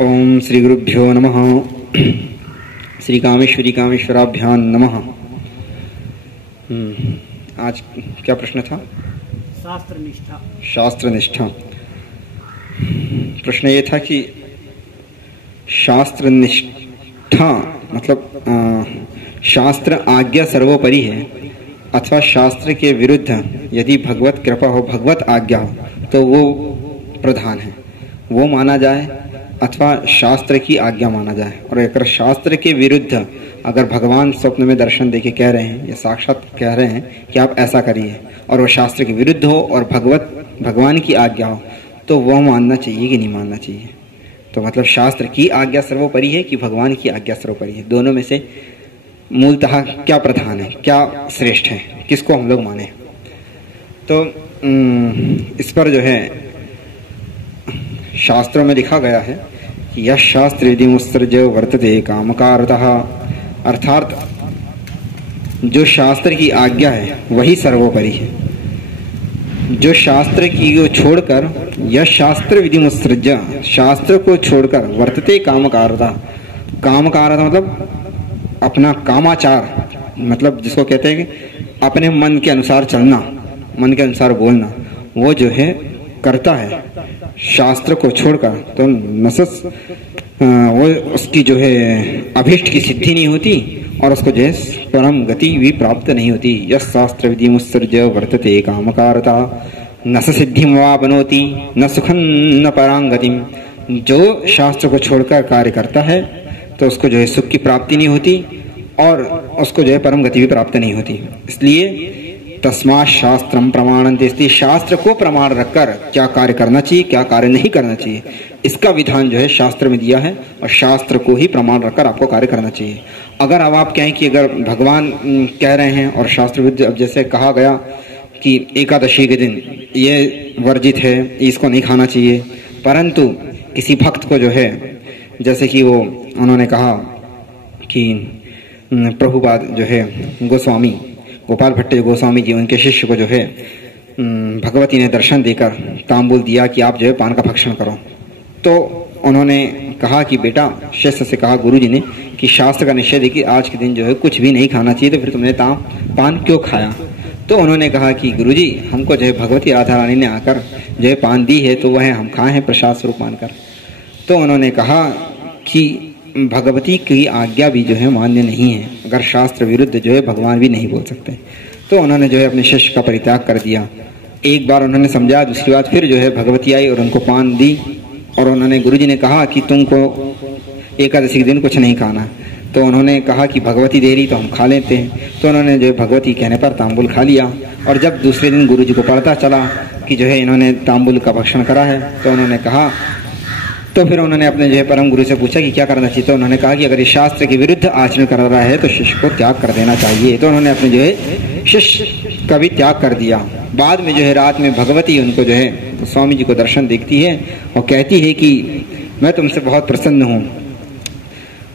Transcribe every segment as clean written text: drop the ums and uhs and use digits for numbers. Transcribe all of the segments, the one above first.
ओम श्री गुरुभ्यो नमः। श्री कामेश्वरी कामेश्वराभ्यां नमः। आज क्या प्रश्न था? शास्त्र निष्ठा। शास्त्र निष्ठा। प्रश्न ये था कि शास्त्र निष्ठा मतलब शास्त्र आज्ञा सर्वोपरि है अथवा शास्त्र के विरुद्ध यदि भगवत कृपा हो, भगवत आज्ञा हो तो वो प्रधान है, वो माना जाए अथवा शास्त्र की आज्ञा माना जाए। और अगर शास्त्र के विरुद्ध अगर भगवान स्वप्न में दर्शन देके कह रहे हैं या साक्षात कह रहे हैं कि आप ऐसा करिए और वो शास्त्र के विरुद्ध हो और भगवान की आज्ञा हो तो वह मानना चाहिए कि नहीं मानना चाहिए। तो मतलब शास्त्र की आज्ञा सर्वोपरि है कि भगवान की आज्ञा सर्वोपरि है, दोनों में से मूलतः क्या प्रधान है, क्या श्रेष्ठ है, किसको हम लोग माने। तो इस पर जो है शास्त्रों में लिखा गया है कि यह शास्त्र यदि उत्सर्ज वर्तते कामकारतः, अर्थात जो शास्त्र की आज्ञा है वही सर्वोपरि है। जो शास्त्र की को छोड़कर यह शास्त्र विधि उत्सृज, शास्त्र को छोड़कर वर्तते कामकारतः, कामकारतः मतलब अपना कामाचार, मतलब जिसको कहते हैं कि अपने मन के अनुसार चलना, मन के अनुसार बोलना, वो जो है करता है शास्त्र को छोड़कर तो नसस वो उसकी जो है अभीष्ट की सिद्धि नहीं होती और उसको जो है परम गति भी प्राप्त नहीं होती। यस शास्त्र विधि उत्सर्ज वर्तते कामकारता न सिद्धि वापनोति न सुखं न परांगतिम। जो शास्त्र को छोड़कर कार्य करता है तो उसको जो है सुख की प्राप्ति नहीं होती और उसको जो है परम गति भी प्राप्त नहीं होती। इसलिए तस्मात् शास्त्रम प्रमाणन्ते, इसलिए शास्त्र को प्रमाण रखकर क्या कार्य करना चाहिए, क्या कार्य नहीं करना चाहिए, इसका विधान जो है शास्त्र में दिया है और शास्त्र को ही प्रमाण रखकर आपको कार्य करना चाहिए। अगर अब आप कहें कि अगर भगवान कह रहे हैं और शास्त्र विरुद्ध, अब जैसे कहा गया कि एकादशी के दिन ये वर्जित है, इसको नहीं खाना चाहिए, परंतु किसी भक्त को जो है जैसे कि वो उन्होंने कहा कि प्रभुपाद जो है गोस्वामी गोपाल भट्ट गोस्वामी जी, उनके शिष्य को जो है भगवती ने दर्शन देकर तांबूल दिया कि आप जो है पान का भक्षण करो। तो उन्होंने कहा कि बेटा, शिष्य से कहा गुरु जी ने कि शास्त्र का निषेध है कि आज के दिन जो है कुछ भी नहीं खाना चाहिए, तो फिर तुमने पान क्यों खाया? तो उन्होंने कहा कि गुरु जी, हमको जो है भगवती राधा रानी ने आकर जो है पान दी है तो वह हम खाए हैं प्रसाद स्वरूप मानकर। तो उन्होंने कहा कि भगवती की आज्ञा भी जो है मान्य नहीं है, अगर शास्त्र विरुद्ध जो है भगवान भी नहीं बोल सकते। तो उन्होंने जो है अपने शिष्य का परित्याग कर दिया। एक बार उन्होंने समझा, दूसरी बार फिर जो है भगवती आई और उनको पान दी और उन्होंने गुरुजी ने कहा कि तुमको एकादशी के दिन कुछ नहीं खाना। तो उन्होंने कहा कि भगवती दे रही तो हम खा लेते हैं। तो उन्होंने जो है भगवती कहने पर तांबुल खा लिया और जब दूसरे दिन गुरुजी को पता चला कि जो है इन्होंने तांबुल का भक्षण करा है तो उन्होंने कहा, तो फिर उन्होंने अपने जो है परम गुरु से पूछा कि क्या करना चाहिए। तो उन्होंने कहा कि अगर इस शास्त्र के विरुद्ध आचरण कर रहा है तो शिष्य को त्याग कर देना चाहिए। तो उन्होंने अपने जो है शिष्य का भी त्याग कर दिया। बाद में जो है रात में भगवती उनको जो है स्वामी जी को दर्शन देखती है और कहती है कि मैं तुमसे बहुत प्रसन्न हूँ।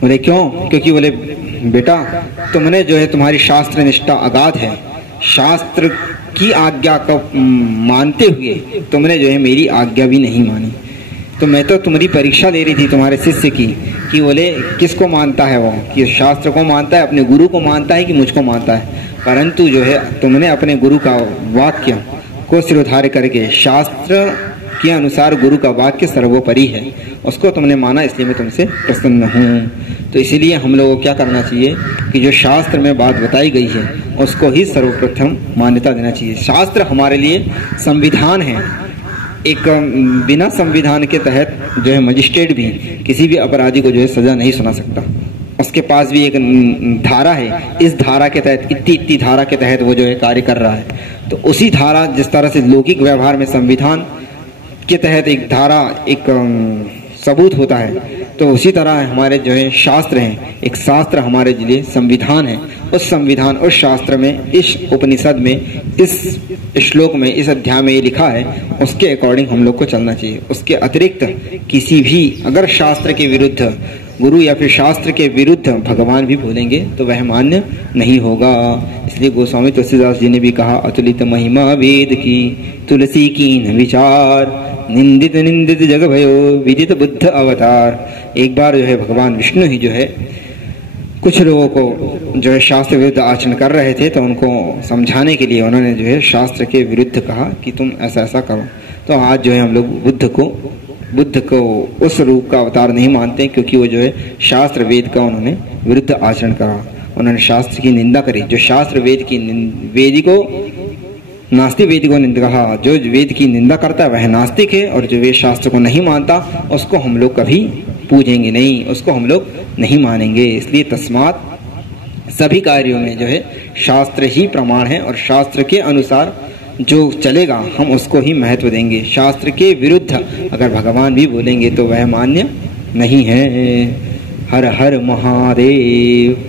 बोले क्यों? क्योंकि बोले बेटा, तुमने जो है तुम्हारी शास्त्र निष्ठा अगाध है, शास्त्र की आज्ञा को मानते हुए तुमने जो है मेरी आज्ञा भी नहीं मानी। तो मैं तो तुम्हारी परीक्षा ले रही थी तुम्हारे शिष्य की कि बोले किसको मानता है वो, कि शास्त्र को मानता है, अपने गुरु को मानता है कि मुझको मानता है। परंतु जो है तुमने अपने गुरु का वाक्य को सिरोधार्य करके शास्त्र के अनुसार गुरु का वाक्य सर्वोपरि है, उसको तुमने माना, इसलिए मैं तुमसे प्रसन्न हूँ। तो इसीलिए हम लोगों को क्या करना चाहिए कि जो शास्त्र में बात बताई गई है उसको ही सर्वप्रथम मान्यता देना चाहिए। शास्त्र हमारे लिए संविधान है। एक बिना संविधान के तहत जो है मजिस्ट्रेट भी किसी भी अपराधी को जो है सजा नहीं सुना सकता। उसके पास भी एक धारा है, इस धारा के तहत, इतनी धारा के तहत वो जो है कार्य कर रहा है। तो उसी धारा, जिस तरह से लौकिक व्यवहार में संविधान के तहत एक धारा एक सबूत होता है, तो उसी तरह हमारे जो है शास्त्र हैं, एक शास्त्र हमारे लिए संविधान है। उस संविधान, उस शास्त्र में, इस उपनिषद में, इस श्लोक में, इस अध्याय में ये लिखा है, उसके अकॉर्डिंग हम लोग को चलना चाहिए। उसके अतिरिक्त किसी भी अगर शास्त्र के विरुद्ध गुरु या फिर शास्त्र के विरुद्ध भगवान भी बोलेंगे तो वह मान्य नहीं होगा। इसलिए गोस्वामी तुलसीदास जी ने भी कहा, अतुलित महिमा वेद की तुलसी की न विचार, निंदित निंदित जग भयो विदित बुद्ध अवतार। एक बार जो है भगवान विष्णु ही जो है कुछ लोगों को जो है शास्त्र विरुद्ध आचरण कर रहे थे, तो उनको समझाने के लिए उन्होंने जो है शास्त्र के विरुद्ध कहा कि तुम ऐसा ऐसा करो। तो आज जो है हम लोग बुद्ध को उस रूप का अवतार नहीं मानते, क्योंकि वो जो है शास्त्र वेद का उन्होंने विरुद्ध आचरण करा, उन्होंने शास्त्र की निंदा करी। जो शास्त्र वेद की वेदी को नास्तिक वेद को निंदा कहा, जो वेद की निंदा करता है वह नास्तिक है, और जो वेद शास्त्र को नहीं मानता उसको हम लोग कभी पूजेंगे नहीं, उसको हम लोग नहीं मानेंगे। इसलिए तस्मात सभी कार्यों में जो है शास्त्र ही प्रमाण है, और शास्त्र के अनुसार जो चलेगा हम उसको ही महत्व देंगे। शास्त्र के विरुद्ध अगर भगवान भी बोलेंगे तो वह मान्य नहीं है। हर हर महादेव।